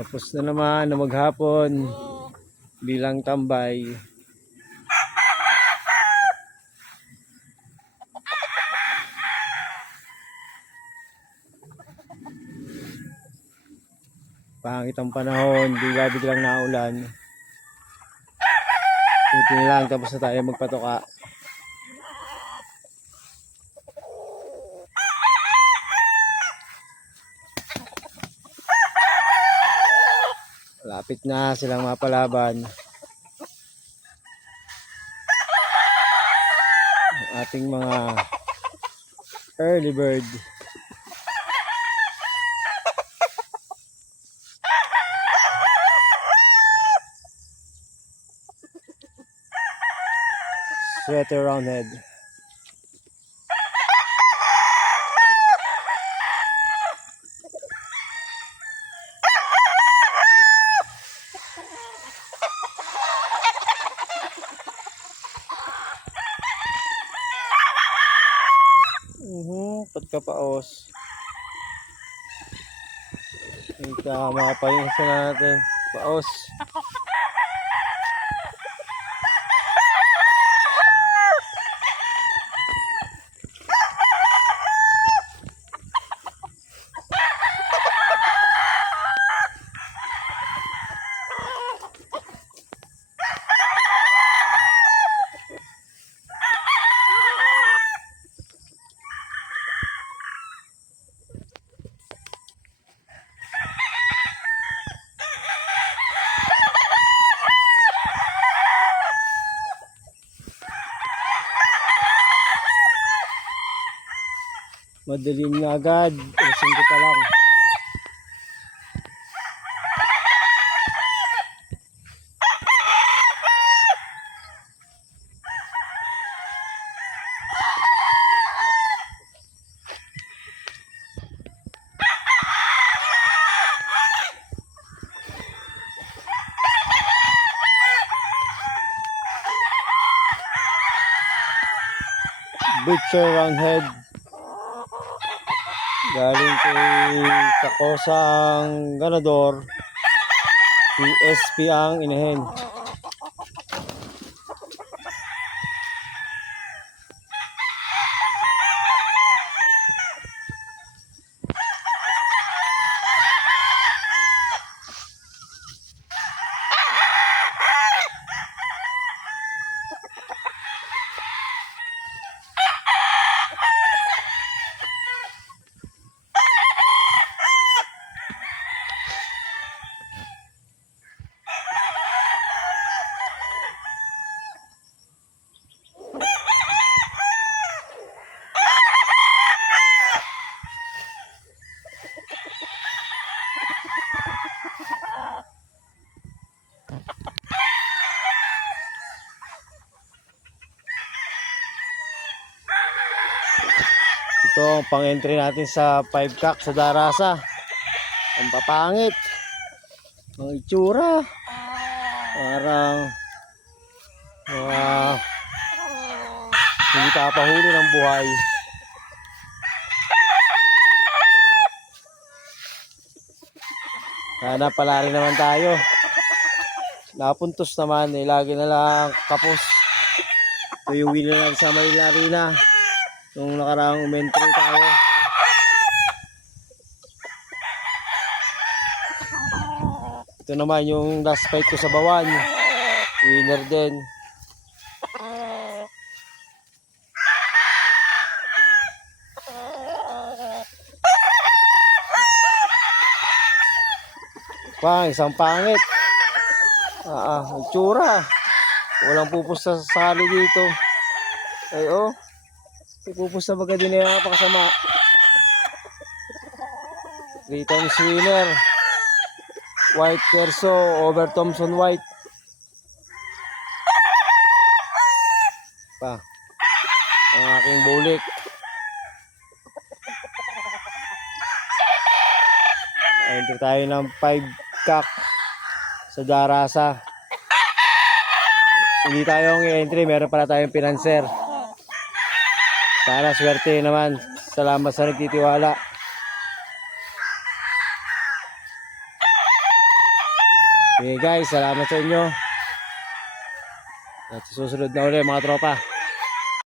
Tapos na naman na maghapon bilang tambay. Pangit ang panahon, biglang naulan. Buti na lang tapos na tayo magpatoka. Lapit na silang mapalaban. Ang ating mga early bird. Sweater roundhead. Pagkapaos. Ika makapahinsa natin. Paos. Madaling na agad. Lasing ko pa lang. Butcher roundhead. Galing kay Kakosang ganador. PSP ang inahin. Ito ang pang-entry natin sa 5-cock sa Darasa. Ang papangit. Ang itsura. Parang hindi papahuli ng buhay. Sana pala rin naman tayo. Napuntos naman eh. Lagi na lang kapos. Ito yung winner natin sa Manila Arena. Nung nakaraang umentry tayo. Ito naman yung last fight ko sa Bawan. Winner din. Isang pangit. Itsura. Walang pupusta sa sali dito. Ay oh. Pupusta baga din na napakasama. 3 times winner. White Perso over Thompson White. Pa. Ang aking bulik. Enter tayo ng 5-cock sa Darasa. Hindi tayo ang i-entry, meron pala tayong pinanser. Sana swerte naman. Salamat sa nagtitiwala. Okay guys, salamat sa inyo. At sa susunod na ulit mga tropa.